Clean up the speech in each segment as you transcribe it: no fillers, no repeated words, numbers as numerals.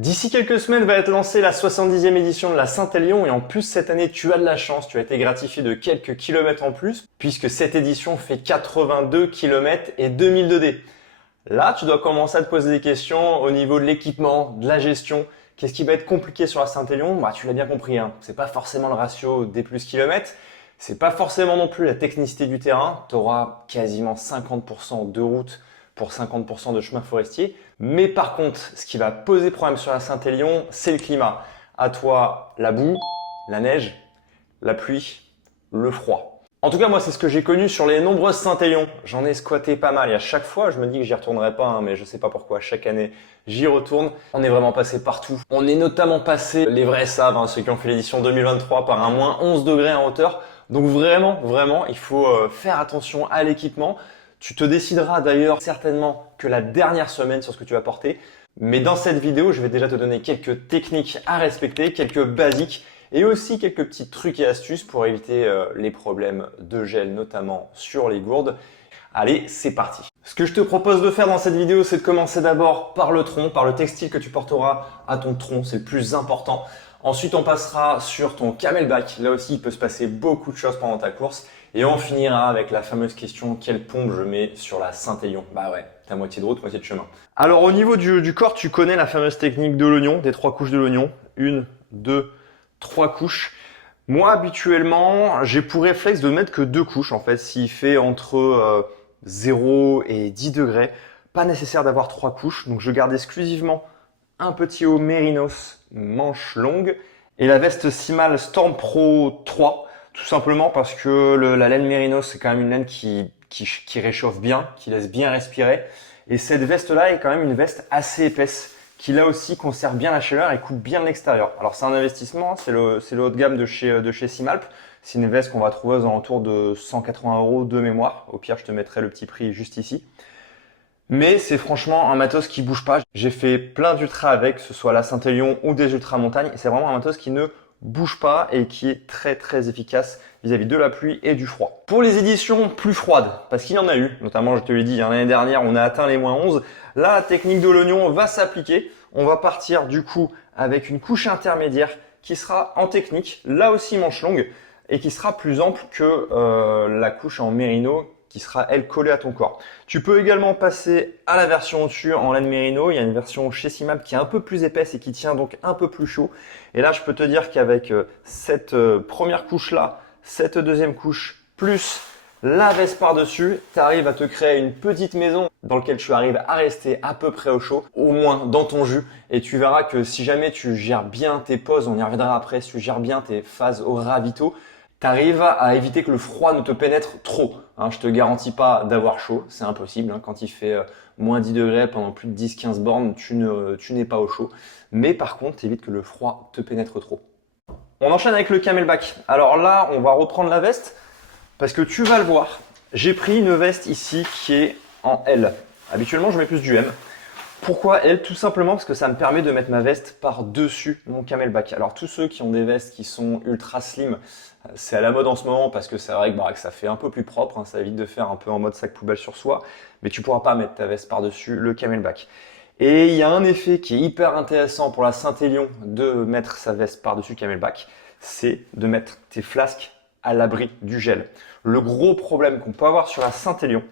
D'ici quelques semaines va être lancée la 70e édition de la Saint-Élion et en plus cette année tu as de la chance, tu as été gratifié de quelques kilomètres en plus puisque cette édition fait 82 km et 2002D. Là tu dois commencer à te poser des questions au niveau de l'équipement, de la gestion. Qu'est-ce qui va être compliqué sur la Saint-Élion? Tu l'as bien compris, hein. C'est pas forcément le ratio D plus kilomètres, c'est pas forcément non plus la technicité du terrain. Tu auras quasiment 50% de route pour 50% de chemin forestier. Mais par contre, ce qui va poser problème sur la Saint-Élion, c'est le climat. À toi, la boue, la neige, la pluie, le froid. En tout cas, moi, c'est ce que j'ai connu sur les nombreuses Saint-Élion. J'en ai squatté pas mal et à chaque fois, je me dis que j'y retournerai pas, hein, mais je sais pas pourquoi. Chaque année, j'y retourne. On est vraiment passé partout. On est notamment passé, les vrais savent, hein, ceux qui ont fait l'édition 2023, par un moins 11 degrés en hauteur. Donc vraiment, il faut faire attention à l'équipement. Tu te décideras d'ailleurs certainement que la dernière semaine sur ce que tu vas porter. Mais dans cette vidéo, je vais déjà te donner quelques techniques à respecter, quelques basiques et aussi quelques petits trucs et astuces pour éviter les problèmes de gel, notamment sur les gourdes. Allez, c'est parti. Ce que je te propose de faire dans cette vidéo, c'est de commencer d'abord par le tronc, par le textile que tu porteras à ton tronc, c'est le plus important. Ensuite, on passera sur ton camelback. Là aussi, il peut se passer beaucoup de choses pendant ta course. Et on finira avec la fameuse question, quelle pompe je mets sur la Saint-Élion? Bah ouais, t'as moitié de route, moitié de chemin. Alors au niveau du corps, tu connais la fameuse technique de l'oignon, des 3 couches de l'oignon. 1, 2, 3 couches. Moi, habituellement, j'ai pour réflexe de mettre que 2 couches. En fait, s'il fait entre 0 et 10 degrés, pas nécessaire d'avoir 3 couches. Donc je garde exclusivement un petit haut Mérinos manche longue et la veste Simal Storm Pro 3. Tout simplement parce que la laine Mérinos, c'est quand même une laine qui réchauffe bien, qui laisse bien respirer. Et cette veste-là est quand même une veste assez épaisse, qui là aussi conserve bien la chaleur et coupe bien l'extérieur. Alors c'est un investissement, c'est le haut de gamme de chez Simalp. C'est une veste qu'on va trouver aux alentours de 180 € de mémoire. Au pire, je te mettrai le petit prix juste ici. Mais c'est franchement un matos qui bouge pas. J'ai fait plein d'ultras avec, que ce soit la Saint-Élion ou des ultras montagnes. C'est vraiment un matos qui ne bouge pas et qui est très efficace vis-à-vis de la pluie et du froid. Pour les éditions plus froides, parce qu'il y en a eu, notamment je te l'ai dit, l'année dernière on a atteint les moins 11, là la technique de l'oignon va s'appliquer. On va partir du coup avec une couche intermédiaire qui sera en technique, là aussi manche longue, et qui sera plus ample que la couche en mérino qui sera elle collée à ton corps. Tu peux également passer à la version au-dessus en laine mérino. Il y a une version chez Simalp qui est un peu plus épaisse et qui tient donc un peu plus chaud. Et là, je peux te dire qu'avec cette première couche-là, cette deuxième couche, plus la veste par-dessus, tu arrives à te créer une petite maison dans laquelle tu arrives à rester à peu près au chaud, au moins dans ton jus. Et tu verras que si jamais tu gères bien tes pauses, on y reviendra après, si tu gères bien tes phases au ravito, tu arrives à éviter que le froid ne te pénètre trop. Je te garantis pas d'avoir chaud, c'est impossible. Quand il fait moins 10 degrés pendant plus de 10-15 bornes, tu n'es pas au chaud. Mais par contre, tu évites que le froid te pénètre trop. On enchaîne avec le camelback. Alors là, on va reprendre la veste parce que tu vas le voir. J'ai pris une veste ici qui est en L. Habituellement, je mets plus du M. Pourquoi L? Tout simplement parce que ça me permet de mettre ma veste par-dessus mon camelback. Alors tous ceux qui ont des vestes qui sont ultra slim, c'est à la mode en ce moment parce que c'est vrai que ça fait un peu plus propre, ça évite de faire un peu en mode sac poubelle sur soi, mais tu pourras pas mettre ta veste par-dessus le camelback. Et il y a un effet qui est hyper intéressant pour la Saint-Élion de mettre sa veste par-dessus le camelback, c'est de mettre tes flasques à l'abri du gel. Le gros problème qu'on peut avoir sur la Saint-Élion,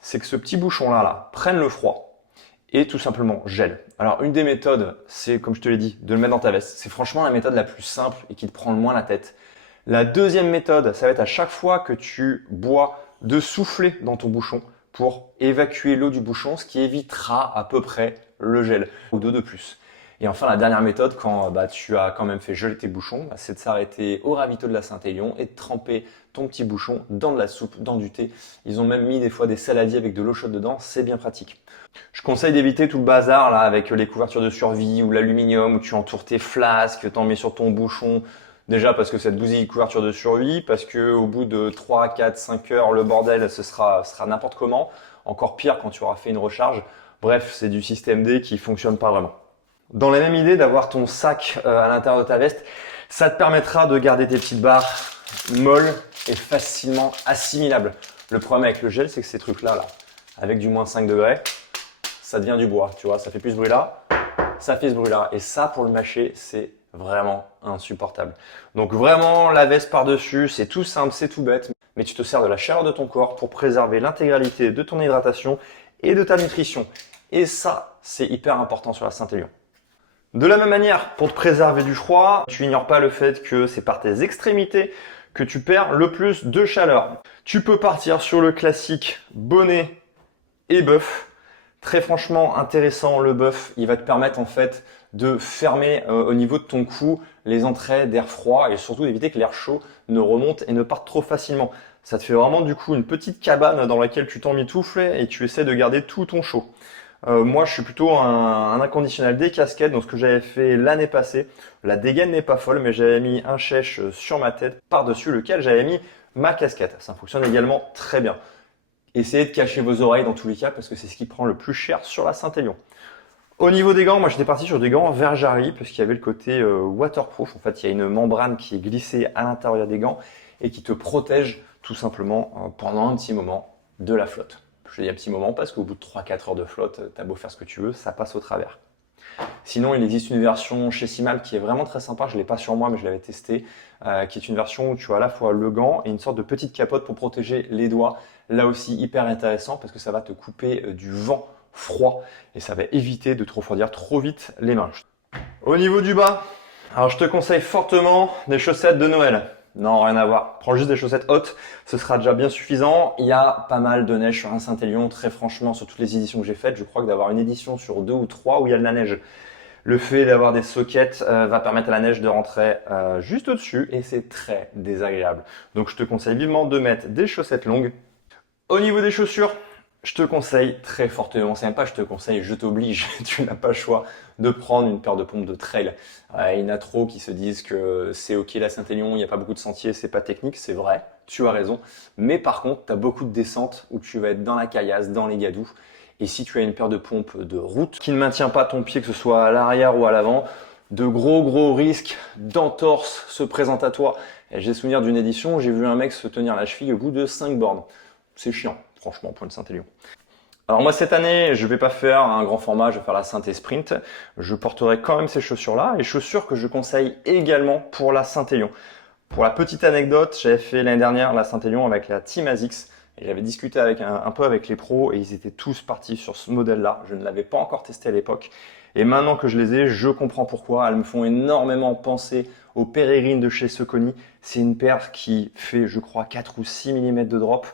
c'est que ce petit bouchon-là prenne le froid et tout simplement gèle. Alors une des méthodes, c'est comme je te l'ai dit, de le mettre dans ta veste. C'est franchement la méthode la plus simple et qui te prend le moins la tête. La deuxième méthode, ça va être à chaque fois que tu bois, de souffler dans ton bouchon pour évacuer l'eau du bouchon, ce qui évitera à peu près le gel ou deux de plus. Et enfin, la dernière méthode, quand tu as quand même fait geler tes bouchons, c'est de s'arrêter au ravito de la Saint-Élion et de tremper ton petit bouchon dans de la soupe, dans du thé. Ils ont même mis des fois des saladiers avec de l'eau chaude dedans, c'est bien pratique. Je conseille d'éviter tout le bazar là avec les couvertures de survie ou l'aluminium où tu entoures tes flasques, t'en mets sur ton bouchon. Déjà parce que cette bousille couverture de survie, parce que au bout de 3, 4, 5 heures, le bordel ce sera n'importe comment. Encore pire quand tu auras fait une recharge. Bref, c'est du système D qui fonctionne pas vraiment. Dans la même idée d'avoir ton sac à l'intérieur de ta veste, ça te permettra de garder tes petites barres molles et facilement assimilables. Le problème avec le gel, c'est que ces trucs-là, avec du moins 5 degrés, ça devient du bois, tu vois, ça fait plus ce bruit là. ça fait ce bruit-là. Et ça, pour le mâcher, c'est vraiment insupportable. Donc vraiment, la veste par-dessus, c'est tout simple, c'est tout bête, mais tu te sers de la chaleur de ton corps pour préserver l'intégralité de ton hydratation et de ta nutrition. Et ça, c'est hyper important sur la Saint-Élion. De la même manière, pour te préserver du froid, tu ignores pas le fait que c'est par tes extrémités que tu perds le plus de chaleur. Tu peux partir sur le classique bonnet et bœuf. Très franchement intéressant, le bœuf, il va te permettre en fait de fermer au niveau de ton cou les entrées d'air froid et surtout d'éviter que l'air chaud ne remonte et ne parte trop facilement. Ça te fait vraiment du coup une petite cabane dans laquelle tu t'emmitoufles et tu essaies de garder tout ton chaud. Moi, je suis plutôt un inconditionnel des casquettes. Donc, ce que j'avais fait l'année passée, la dégaine n'est pas folle, mais j'avais mis un chèche sur ma tête, par-dessus lequel j'avais mis ma casquette. Ça fonctionne également très bien. Essayez de cacher vos oreilles dans tous les cas, parce que c'est ce qui prend le plus cher sur la Saint-Élion. Au niveau des gants, moi, j'étais parti sur des gants Verjari, parce qu'il y avait le côté waterproof. En fait, il y a une membrane qui est glissée à l'intérieur des gants et qui te protège tout simplement pendant un petit moment de la flotte. Je dis un petit moment parce qu'au bout de 3-4 heures de flotte, t'as beau faire ce que tu veux, ça passe au travers. Sinon, il existe une version chez Simal qui est vraiment très sympa, je ne l'ai pas sur moi mais je l'avais testé, qui est une version où tu as à la fois le gant et une sorte de petite capote pour protéger les doigts. Là aussi, hyper intéressant parce que ça va te couper du vent froid et ça va éviter de te refroidir trop vite les mains. Au niveau du bas, alors je te conseille fortement des chaussettes de Noël. Non, rien à voir. Prends juste des chaussettes hautes, ce sera déjà bien suffisant. Il y a pas mal de neige sur un Saint-Élion, très franchement, sur toutes les éditions que j'ai faites. Je crois que d'avoir une édition sur 2 ou 3 où il y a de la neige. Le fait d'avoir des sockets va permettre à la neige de rentrer juste au-dessus et c'est très désagréable. Donc je te conseille vivement de mettre des chaussettes longues. Au niveau des chaussures, je te conseille très fortement, c'est même pas je te conseille, je t'oblige, tu n'as pas le choix de prendre une paire de pompes de trail. Il y en a trop qui se disent que c'est ok la Saint-Élion, il n'y a pas beaucoup de sentiers, c'est pas technique, c'est vrai, tu as raison. Mais par contre, tu as beaucoup de descentes où tu vas être dans la caillasse, dans les gadous. Et si tu as une paire de pompes de route qui ne maintient pas ton pied, que ce soit à l'arrière ou à l'avant, de gros risques d'entorse se présentent à toi. Et j'ai souvenir d'une édition où j'ai vu un mec se tenir la cheville au bout de 5 bornes. C'est chiant, franchement, pour une Saint-Élion. Alors moi cette année, je vais pas faire un grand format, je vais faire la Saint-Et Sprint. Je porterai quand même ces chaussures-là, et chaussures que je conseille également pour la Saint-Élion. Pour la petite anecdote, j'avais fait l'année dernière la Saint-Élion avec la Team ASICS, et j'avais discuté avec un peu avec les pros, et ils étaient tous partis sur ce modèle-là. Je ne l'avais pas encore testé à l'époque, et maintenant que je les ai, je comprends pourquoi. Elles me font énormément penser aux Peregrine de chez Saucony. C'est une paire qui fait, je crois, 4 ou 6 mm de drop,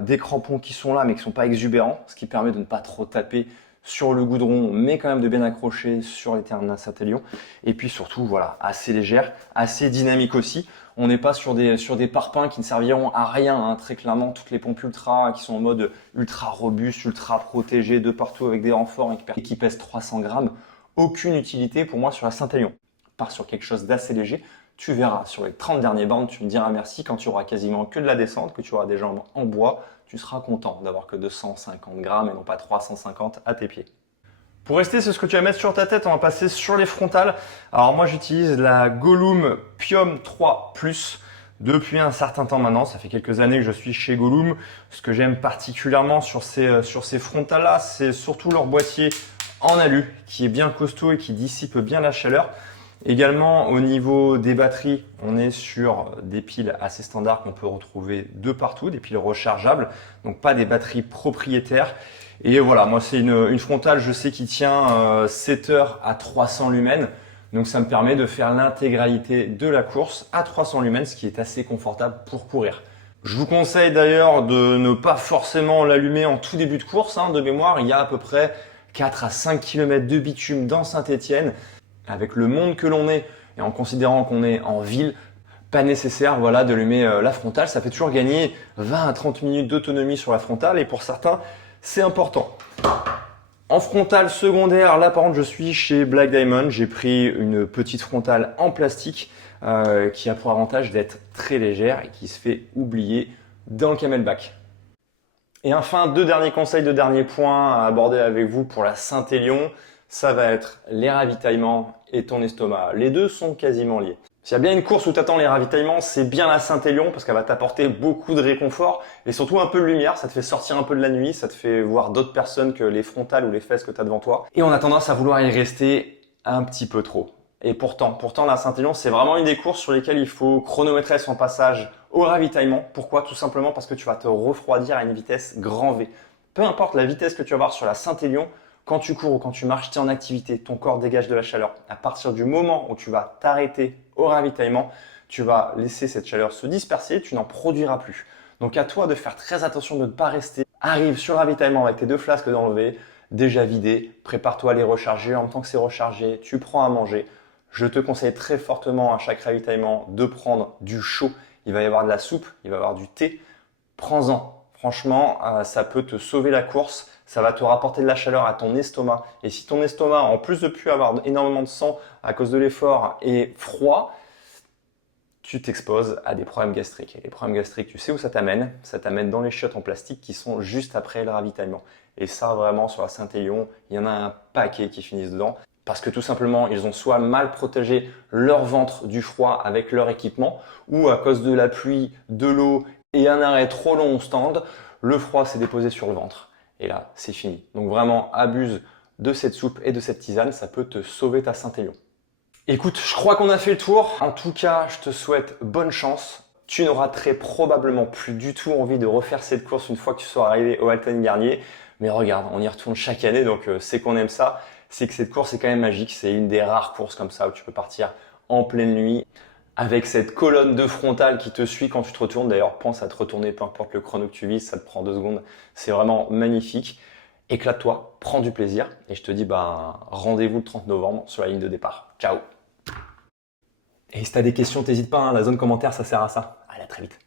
des crampons qui sont là mais qui ne sont pas exubérants, ce qui permet de ne pas trop taper sur le goudron, mais quand même de bien accrocher sur les terrains de Saint-Élion. Et puis surtout, voilà, assez légère, assez dynamique aussi. On n'est pas sur des parpaings qui ne serviront à rien, hein. Très clairement, toutes les pompes ultra qui sont en mode ultra robuste, ultra protégé de partout avec des renforts et qui pèsent 300 grammes. Aucune utilité pour moi sur la Saint-Élion. Part sur quelque chose d'assez léger. Tu verras sur les 30 derniers bandes, tu me diras merci quand tu auras quasiment que de la descente, que tu auras des jambes en bois, tu seras content d'avoir que 250 grammes et non pas 350 à tes pieds. Pour rester sur ce que tu vas mettre sur ta tête, on va passer sur les frontales. Alors moi j'utilise la Gollum Pium 3 Plus depuis un certain temps maintenant. Ça fait quelques années que je suis chez Gollum. Ce que j'aime particulièrement sur ces frontales-là, c'est surtout leur boîtier en alu qui est bien costaud et qui dissipe bien la chaleur. Également au niveau des batteries, on est sur des piles assez standards qu'on peut retrouver de partout, des piles rechargeables, donc pas des batteries propriétaires. Et voilà, moi c'est une frontale, je sais qui tient 7 heures à 300 lumens, donc ça me permet de faire l'intégralité de la course à 300 lumens, ce qui est assez confortable pour courir. Je vous conseille d'ailleurs de ne pas forcément l'allumer en tout début de course, de mémoire, il y a à peu près 4 à 5 km de bitume dans Saint-Étienne. Avec le monde que l'on est et en considérant qu'on est en ville, pas nécessaire voilà, d'allumer la frontale. Ça fait toujours gagner 20 à 30 minutes d'autonomie sur la frontale et pour certains, c'est important. En frontale secondaire, là par contre, je suis chez Black Diamond. J'ai pris une petite frontale en plastique qui a pour avantage d'être très légère et qui se fait oublier dans le camelback. Et enfin, deux derniers conseils, deux derniers points à aborder avec vous pour la Saint-Élion. Ça va être les ravitaillements et ton estomac. Les deux sont quasiment liés. S'il y a bien une course où tu attends les ravitaillements, c'est bien la Saint-Élion parce qu'elle va t'apporter beaucoup de réconfort et surtout un peu de lumière, ça te fait sortir un peu de la nuit, ça te fait voir d'autres personnes que les frontales ou les fesses que tu as devant toi. Et on a tendance à vouloir y rester un petit peu trop. Et pourtant la Saint-Élion, c'est vraiment une des courses sur lesquelles il faut chronométrer son passage au ravitaillement. Pourquoi? Tout simplement parce que tu vas te refroidir à une vitesse grand V. Peu importe la vitesse que tu vas avoir sur la Saint-Élion, quand tu cours ou quand tu marches, tu es en activité, ton corps dégage de la chaleur. À partir du moment où tu vas t'arrêter au ravitaillement, tu vas laisser cette chaleur se disperser, tu n'en produiras plus. Donc à toi de faire très attention de ne pas rester. Arrive sur le ravitaillement avec tes 2 flasques d'enlever, déjà vidées, prépare-toi à les recharger. En même temps que c'est rechargé, tu prends à manger. Je te conseille très fortement à chaque ravitaillement de prendre du chaud. Il va y avoir de la soupe, il va y avoir du thé. Prends-en. Franchement, ça peut te sauver la course. Ça va te rapporter de la chaleur à ton estomac. Et si ton estomac, en plus de plus avoir énormément de sang à cause de l'effort, est froid, tu t'exposes à des problèmes gastriques. Et les problèmes gastriques, tu sais où ça t'amène? Ça t'amène dans les chiottes en plastique qui sont juste après le ravitaillement. Et ça, vraiment, sur la Saint-Élion, il y en a un paquet qui finissent dedans. Parce que tout simplement, ils ont soit mal protégé leur ventre du froid avec leur équipement, ou à cause de la pluie, de l'eau et un arrêt trop long au stand, le froid s'est déposé sur le ventre. Et là, c'est fini. Donc vraiment, abuse de cette soupe et de cette tisane, ça peut te sauver ta Saint-Élion. Écoute, je crois qu'on a fait le tour. En tout cas, je te souhaite bonne chance. Tu n'auras très probablement plus du tout envie de refaire cette course une fois que tu seras arrivé au Halten Garnier. Mais regarde, on y retourne chaque année, donc c'est qu'on aime ça. C'est que cette course est quand même magique. C'est une des rares courses comme ça où tu peux partir en pleine nuit avec cette colonne de frontale qui te suit quand tu te retournes. D'ailleurs, pense à te retourner, peu importe le chrono que tu vises, ça te prend 2 secondes. C'est vraiment magnifique. Éclate-toi, prends du plaisir. Et je te dis, rendez-vous le 30 novembre sur la ligne de départ. Ciao! Et si tu as des questions, n'hésite pas, la zone commentaire, ça sert à ça. Allez, à très vite.